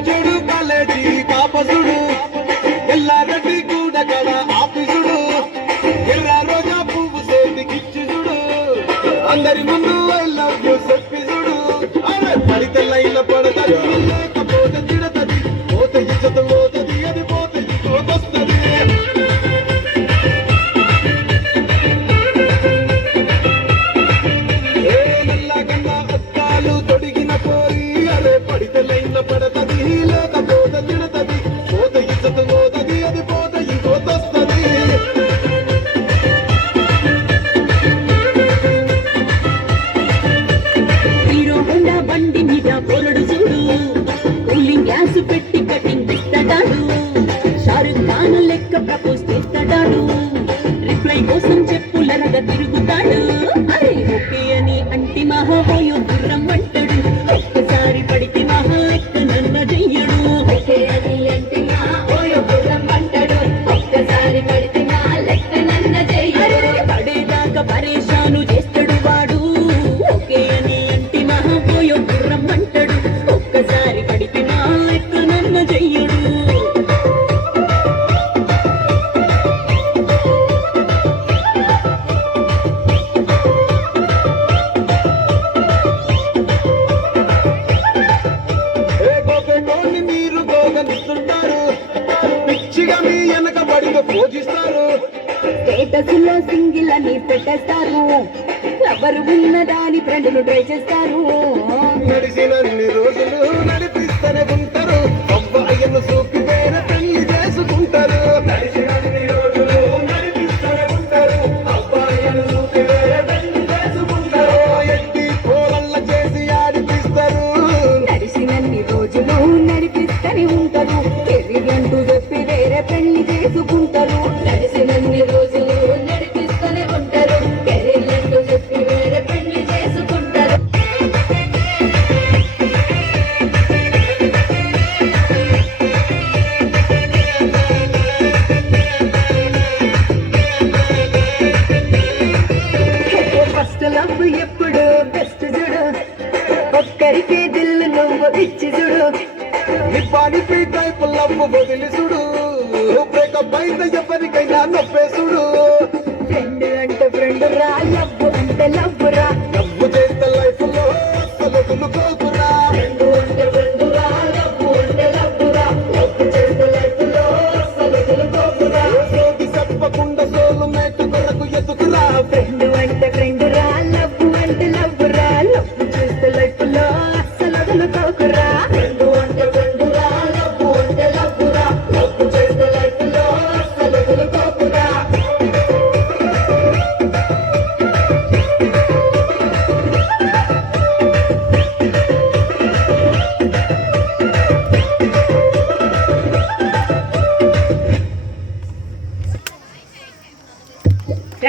చూడు కాలేజీ పాపసుడు ఎల్లా గడ్డి కూడా కడ ఆఫీసుడు ఎర్ర రోజా పువ్వు సేతికిచ్చి చూడు అందరి ముందు ఐ లవ్ యూ చెప్పి చూడు పడితే లైన్ల పడతది లేకపోతే తిడతది పోతే ఇజ్జత పోతది అది పోతే ఇంకోటొస్తది నల్లగన్నా అద్దాలు తొడిగిన పోయి అరే పడితే లైన్ల పడతది లేకపోతే తిడతది పోతే ఇజ్జత పోతది అది పోతే ఇంకోటొస్తది హీరో హోండా బండి మీద పొరడు చూడు కూలింగ్ గ్లాస్ పెట్టి కటింగ్ ఇస్తాడు షారుఖ్ ఖాన్ లెక్క ప్రపోజ్ చేస్తాడు రిప్లై కోసం చెప్పులరగా తిరుగుతాడు అరే ఓకే అని అంటి మహాబోయో గుర్రం అంటాడు ఒక్కసారి పడితే మహా లెక్క నన్న చెయ్యడు ఓకే అని అంటి మహాబోయో గుర్రం అంటాడు ఒక్కసారి పడితే మహా లెక్క నన్న చెయ్యడు పడేదాకా పరేషాను చేస్తాడు వాడు ఓకే అని అంటి మహాబోయో గుర్రం అంటాడు ఒక్కసారి పడితే మహా లెక్క నన్న చెయ్యడు మీరు గోగనిస్తుంటారు పిచ్చిగా మీ వెనక బడిగా పూజిస్తారు స్టేటస్ లో సింగిల్ అని పెట్టేస్తారు ఎవరు ఉన్నదాని ఫ్రెండ్లు ట్రై చేస్తారు నడిచినన్ని రోజులు నడిపిస్తూనే ఉంటారు అబ్బాయిను చూపి వేరే పెళ్లి చేసుకుంటారు నడిచినన్ని రోజులు నడిపిస్తూనే ఉంటారు అబ్బాయిను చూపి వేరే పెళ్లి చేసుకుంటారు ఎట్టి పోలల్ల చేసి ఆడిపిస్తారు నడిచినన్ని రోజులు నడిపిస్తూనే ఉంటారు కెరీర్లంటూ చెప్పి వేరే పెళ్లి చేసుకుంటారు నడిచినన్ని రోజులు నడిపిస్తూనే ఉంటారు కెరీర్లంటూ చెప్పి వేరే పెళ్లి చేసుకుంటారు ఫస్ట్ లవ్ ఎప్పుడు బెస్ట్ చూడు ఒక్కరికి దిల్లు నువ్వు ఇచ్చి చూడు నిప్పానికి టైపు లవ్ వదిలి చూడు బ్రేకప్ అయితే ఎవరికైనా నొప్పేసుడు ఫ్రెండ్ అంటే ఫ్రెండ్ రా లవ్ అంటే లవ్ రా లవ్ చేస్తే లైఫ్ లో అసలు వదులుకోకురా ఫ్రెండ్ అంటే ఫ్రెండ్ రా లవ్ అంటే లవ్ రా లవ్ చేస్తే లైఫ్ లో అసలు వదులుకోకురా సోది చెప్పకుండా సోలు మేటు కొరకు ఎదుకురా ఫ్రెండ్ అంటే ఫ్రెండ్ రా లవ్ అంటే లవ్ రా లవ్ చేస్తే లైఫ్ లో అసలు వదులుకోకురా